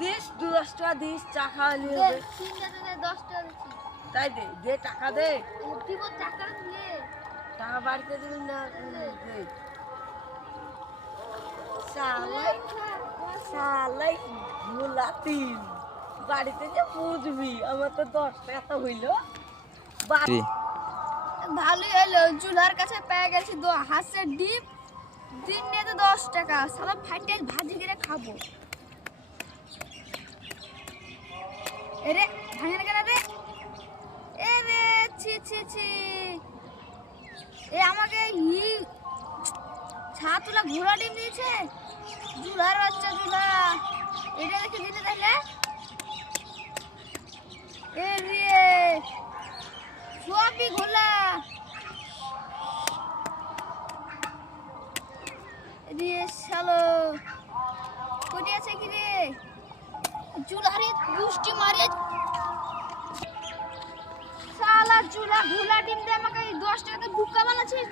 This 10 টাকা this চা খাওয়া নিয়ে দে 10 টাকা দিচ্ছি। তাই দে দে টাকা দে দিব টাকা দিলে টাকা বাড়িতে দিবি না দে শালাই শালাই মুলাতি বাড়িতে যে বুঝবি আমার তো 10 টাকা হইল ভালোই হলো চুলার কাছে পেয়ে গেছি হাঁসের ডিম দিন নিয়ে তো 10 টাকা সালা ফাইটে ভাজি করে খাবো এরে ভাঙে কেন রে এ রে ছি ছি ছি এ আমাকে ছাতুলা ঘোড়া ডিম দিয়েছে জুলার বাচ্চা জুলা এটা দেখে দিতে তাহলে এ রে সবই ঘোলা রে শালো কোটি আছে কি রে জুলারে গুষ্টি মারে শালা জুলা ঘোলা ডিম দে আমাকে 10 টাকাতে বুকা বানাচ্ছিস